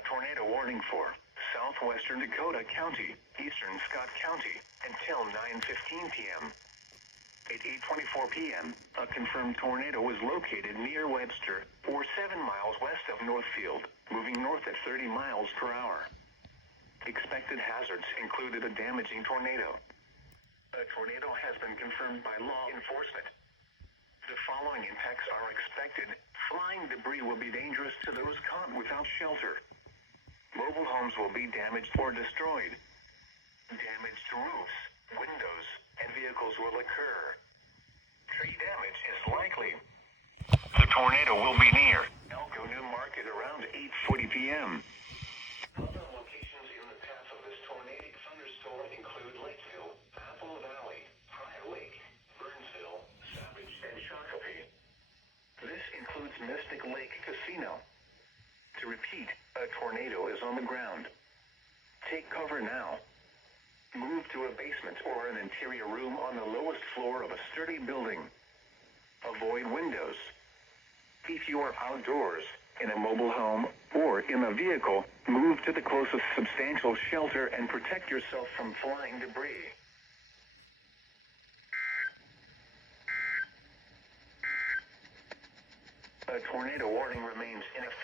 A tornado warning for southwestern Dakota County, eastern Scott County, until 9:15 p.m. At 8:24 p.m., a confirmed tornado was located near Webster, or 7 miles west of Northfield, moving north at 30 miles per hour. Expected hazards included a damaging tornado. A tornado has been confirmed by law enforcement. The following impacts are expected. Flying debris will be dangerous to those caught without shelter. Mobile homes will be damaged or destroyed. Damage to roofs, windows, and vehicles will occur. Tree damage is likely. The tornado will be near Elko New Market around 8:40 p.m. Other locations in the path of this tornadic thunderstorm include Lakeville, Apple Valley, Prior Lake, Burnsville, Savage, and Shakopee. This includes Mystic Lake Casino. To repeat, a tornado is on the ground. Take cover now. Move to a basement or an interior room on the lowest floor of a sturdy building. Avoid windows. If you are outdoors, in a mobile home, or in a vehicle, move to the closest substantial shelter and protect yourself from flying debris. A tornado warning remains in effect.